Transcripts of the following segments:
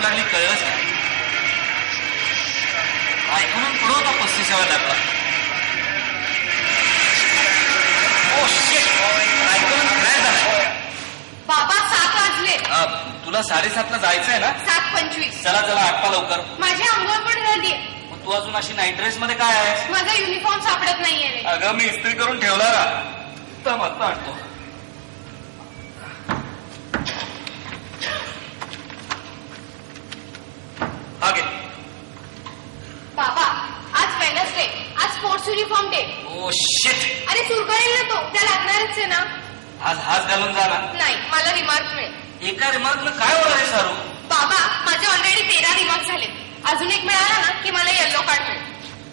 भूक लागली कळलंच नाही. ऐकून पुढं होता 35व्या लॅपला. ओ शिट, ऐकून काय झालं? बाबा 7 वाजले. तुला 7:30ला जायचंय ना? 7:25. चला चला आटपा लवकर. माझी आंघोळ पण झालीये. मग तू अजून अशी नाईट ड्रेस मध्ये काय आहेस? माझा युनिफॉर्म सापडत नाहीये रे. अगं मी इस्त्री करून ठेवला ना, तर आत्ता आणतो. हा घे. बाबा आज वेडनेसडे, आज sports uniform day. Oh shit. अरे सुरकळेल ना तो, त्या लागणारच आहे ना. आज हाच घालून जा ना. नाही, मला रिमार्क मिळेल. एका रिमार्कनं काय होणार आहे सारू? बाबा माझे ऑलरेडी 13 रिमार्क झाले. अजून एक मिळाला ना की मला येल्लो कार्ड मिळेल.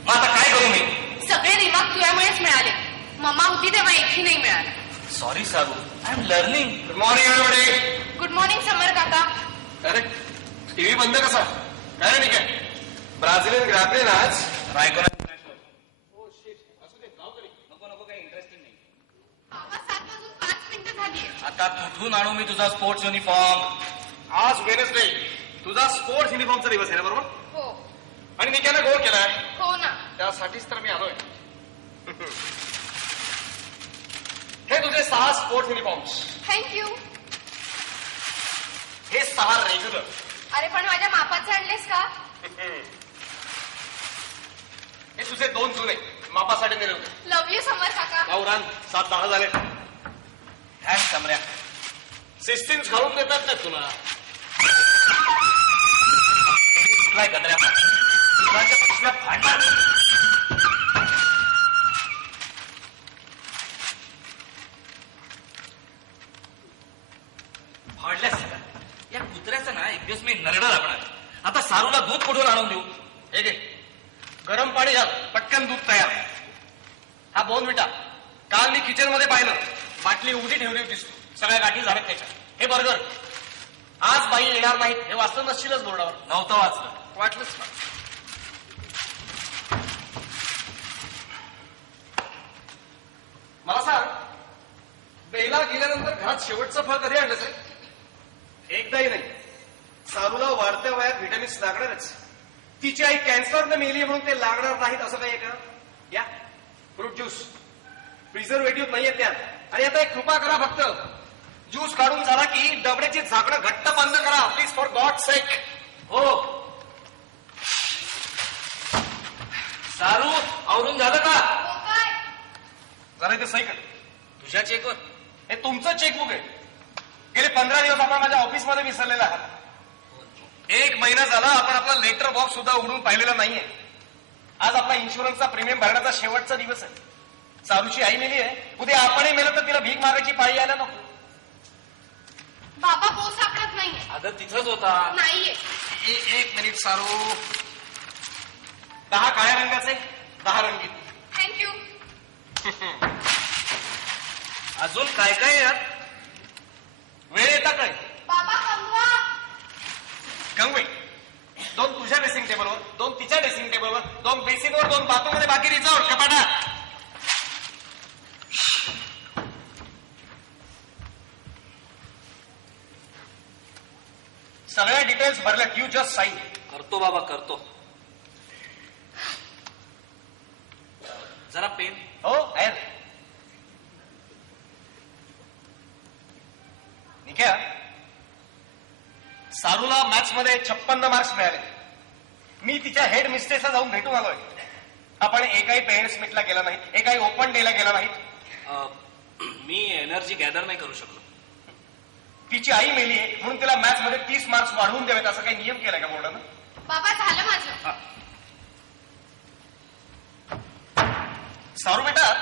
मग आता काय करू मी? सगळे रिमार्क तुझ्यामुळेच मिळाले. मम्मा होती तेव्हा एकही नाही मिळाला. सॉरी सारू, I am learning. Good morning everybody. Good morning Samar काका. अरे टीव्ही बंद कसा? काय नाही काय ब्राझिलियन ग्रॅपलेन आज रायकोना. नको नको काही इंटरेस्टिंग नाही. बाबा 7:05 झाली. आता कुठून आणू मी तुझा स्पोर्ट्स युनिफॉर्म? आज वेडनेसडे, तुझा स्पोर्ट्स युनिफॉर्मचा दिवस आहे ना, बरोबर? हो आणि निक्यानं गोल केलाय, हो ना. त्यासाठीच तर मी आलोय. हे तुझे 6 स्पोर्ट्स युनिफॉर्म्स. थँक्यू. हे 6 रेग्युलर. अरे पण माझ्या मापाचे आणलेस का? हे तुझे 2 जुने मापासाठी नेले होते. लव यू समर काका. गावरान 7-10 झाले. थँक्स समऱ्या. 16 घालून देतात नाही तुला. काय गद्र्या तुझ्या पिशव्या फाडणार. फाडल्यास सगळ्या. या कुत्र्याचं ना एक दिवस मी नरडा लागणार. आता सारूला दूध कुठून आणून देऊ? हे घे, गरम पाणी घाल, पटकन दूध तयार. हा बोर्नव्हिटा काल मी किचन मध्ये पाहिलं, बाटली उघडी ठेवली होतीस तू. सगळ्या गाठी झाल्यात त्याच्यात. हे बर्गर आज बाई येणार नाहीत हे वाचलं नसशीलच बोर्डावर. नव्हतं वाचलं. वाटलंच ना. मला सांग, बेला गेल्यानंतर घरात शेवटचं फळ कधी आणलं साहेब? एकदाही नाही. सारूला वाढत्या वयात व्हिटॅमिन्स लागणारच. तिची आई कॅन्सरनं मेली म्हणून ते लागणार नाहीत असं काही आहे का? या फ्रूट ज्यूस, प्रिझर्वेटिव्ह नाहीये त्यात. आणि आता एक कृपा करा, फक्त ज्यूस काढून झाला की डबड्याची झाकणं घट्ट बंद करा, प्लीज, फॉर गॉड सेक. हो सारू, आवरून झालं का? हो काय? जरा इथे सही कर. तुझ्या चेकवर? हे तुमचं चेकबुक आहे. गेले 15 दिवस आपण माझ्या ऑफिसमध्ये विसरलेला आहात. 1 महिना झाला आपण आपला लेटर बॉक्स सुद्धा उघडून पाहिलेला नाहीये. आज आपला इन्शुरन्सचा प्रीमियम भरण्याचा शेवटचा दिवस आहे. सारूची आई मेली आहे, उद्या आपणही मेलं तर तिला भीक मागायची पाळी यायला नको. बाबा पो सापडत नाहीये. अगं तिथंच होता. नाहीये. 1 मिनिट सारू. 10 काळ्या रंगाचे, 10 रंगीत. थँक्यू. अजून काय काय यात? वेळ येता काय? बाबा कंगवा. गंगवे 2 तुझ्या ड्रेसिंग टेबलवर, 2 तिच्या ड्रेसिंग टेबलवर, 2 बेसिनवर, 2 बाथरूममध्ये, बाकी रिझॉर्ट कपाटात. सगळ्या डिटेल्स भरल्या. You just sign. करतो बाबा करतो. जरा पेन. हो आहे. निक्या, सारूला मॅथ्स मध्ये 56 मार्क्स मिळाले. मी तिच्या हेड मिस्ट्रेसला जाऊन भेटून आलोय. आपण एकाही पेरेंट्स मीटला गेला नाही, एकाही ओपन डेला गेला नाही. मी एनर्जी गॅदर नाही करू शकलो. तिची आई मेली आहे म्हणून तिला मॅथ्स मध्ये 30 मार्क्स वाढवून द्यावेत असं काही नियम केलाय का बोर्डानं? बाबा झालं माझं. सारू बेटा,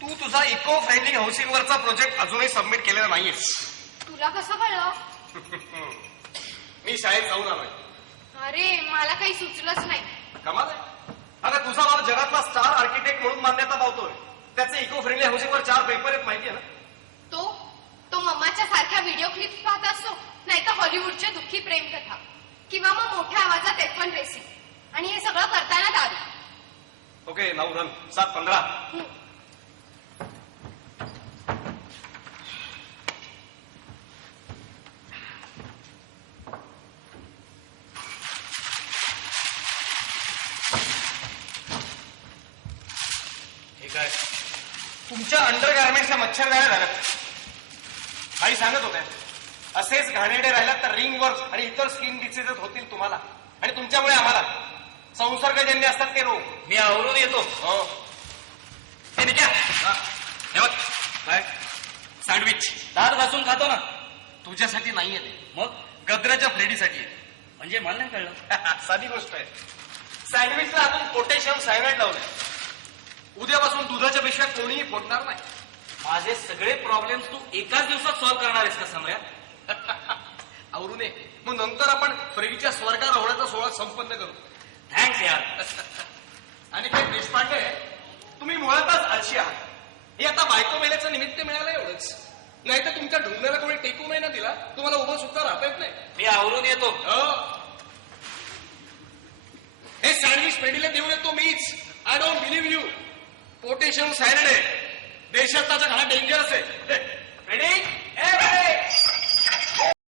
तू तुझा इको फ्रेंडली हाऊसिंगवरचा प्रोजेक्ट अजूनही सबमिट केलेला नाहीयेस. तुला कसं कळलं? मी शाळेत जाऊन आलोय. अरे मला काही सुचलंच नाही. कमाल आहे. अगं तुझा मला जगातला स्टार आर्किटेक्ट म्हणून मान्यता पावतोय. त्याचे इको फ्रेंडली हाऊसिंगवर 4 पेपर आहेत, माहिती आहे ना? तो मम्माच्या सारख्या व्हिडिओ क्लिप्स पाहत असतो, नाही तर हॉलिवूडच्या दुःखी प्रेमकथा, किंवा मग मोठ्या आवाजात F1 रेसिंग. आणि हे सगळं करताना दारू. Okay, now run 7:15. काय तुमच्या अंडर गार्मेंटच्या मच्छरदाण्या झाल्यात. आई सांगत होत्या असेच घाणेरडे राहिलात तर रिंग वर्क आणि इतर स्किन डिसीजेस होतील तुम्हाला आणि तुमच्यामुळे आम्हाला. संसर्गजन्य असतात ते रोग. मी आवरून येतो. हो. ते निघ्या. हे बघ काय सँडविच दात घासून खातो ना. तुझ्यासाठी नाहीये ते, मग गद्राच्या फ्लेडीसाठी आहे. म्हणजे मला नाही कळलं. साधी गोष्ट आहे. सँडविचला आपण पोटॅशियम सायनाइड लावलंय. उद्यापासून दुधाच्या पिशव्या कोणीही फोडणार नाही. माझे सगळे प्रॉब्लेम तू एकाच दिवसात सॉल्व्ह करणार आहेस का सम्या? आवरून ये. मग नंतर आपण फ्रेडीच्या स्वर्गात होण्याचा सोहळा संपन्न करू. थँक्स यार. आणि काही देशपांडे, तुम्ही मुळातच आळशी आहात. हे आता बायको मेल्याचं निमित्त मिळालं एवढंच. नाही तर तुमच्या ढुंगण्याला कोणी टेकू नाही ना दिला, तुम्हाला उभं सुद्धा राहता येत नाही. मी आवरून येतो. हे सँडविच फ्रेडीला देऊन येतो मीच. I don't believe you. Potassium cyanide आहे. देशात त्याच्या घरात डेंजरस आहे. रेडी?